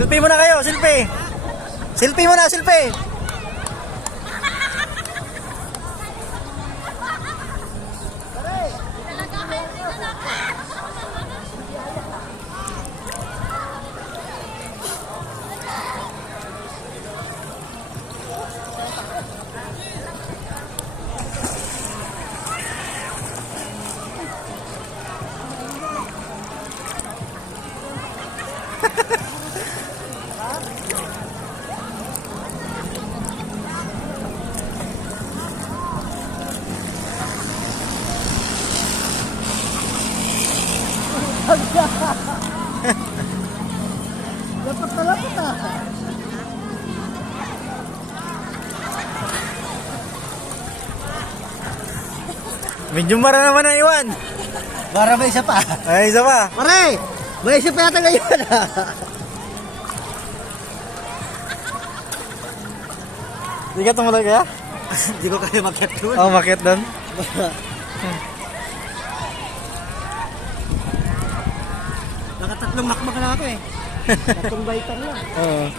Selfie muna kayo, selfie. Selfie muna, selfie. Dapat na lapot ah. Medyo mara naman ang iwan. Para may isa pa. Ay, isa pa. Pare, may isa pa yata ngayon ah. Hindi ka tumulag kaya? Hindi ko kaya makiat doon. Oo, makit doon. Nakatatlong makmak na ako eh. Tatlong baitan lang. Oo.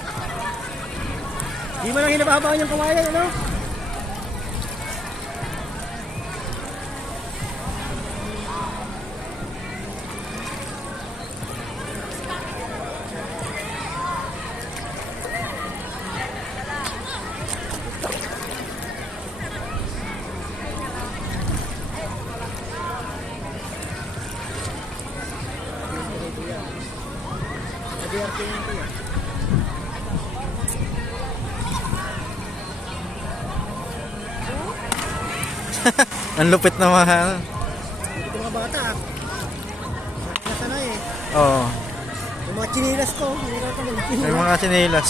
Di mo lang hinababawan yung kawayan, ano? Ang lupit naman. Ito mga bata ah. Nasanay eh. Oo. Yung mga chinilas ko, nahirapan lang. May mga tsinelas.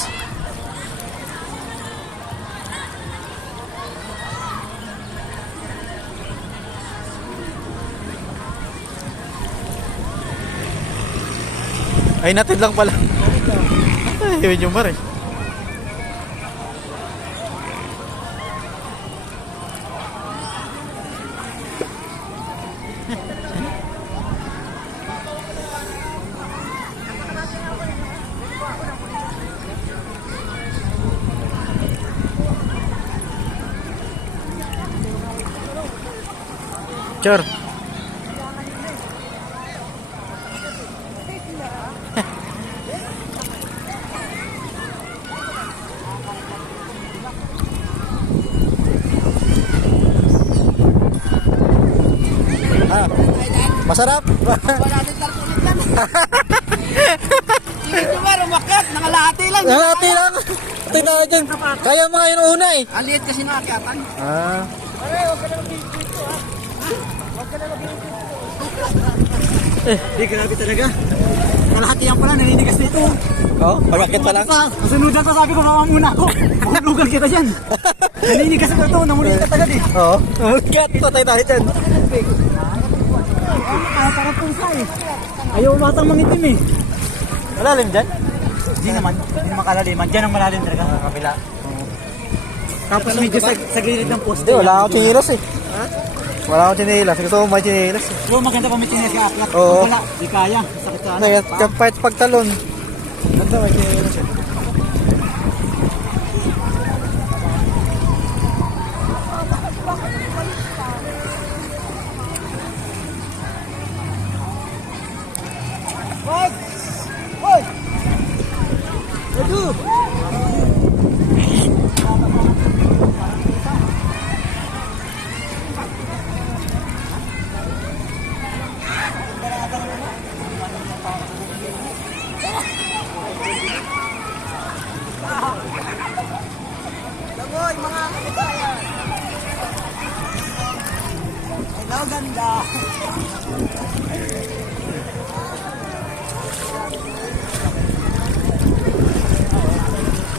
Ay, natid lang pala. Ay, yun yung mar eh. Sure. Ah, masarap. Wala din talpulit lang. Hindi ko ba, rumakat. Nakalahati lang. Nalati lang. Patay tayo dyan. Kaya mga yun una eh. Ang liit kasi nakakatan. Ah. Pare, huwag ka na mag-video dito ha. Huwag ka na mag-video dito. Hindi, grabe talaga. Kalahati yan pala, naninigas nito. Oh, pagkakit pa lang. Masunudan ko, sabi ko, baka muna ako. Mahulugan kita dyan. Naninigas ko ito, namulit ka tagad eh. Oo. Mulkat. Patay tayo dyan. Parang pusa eh. Ayaw batang mangitim eh. Malalim dyan? Hindi naman kalaliman. Diyan ang malalim talaga. Kabila. Tapos medyo sa gilid ng poste. Hindi, wala akong chinilas eh. Ha? Wala akong chinilas. Gusto ko may chinilas eh. Yung maganda pa may chinelas ka aklat. Oo. Wala, di kaya. Sakit sa ano. Kapait pagtalon. Ganda may chinilas eh. Hoy! Hoy! Edu! Lagoy, mga kapitayan! Hello, ganda!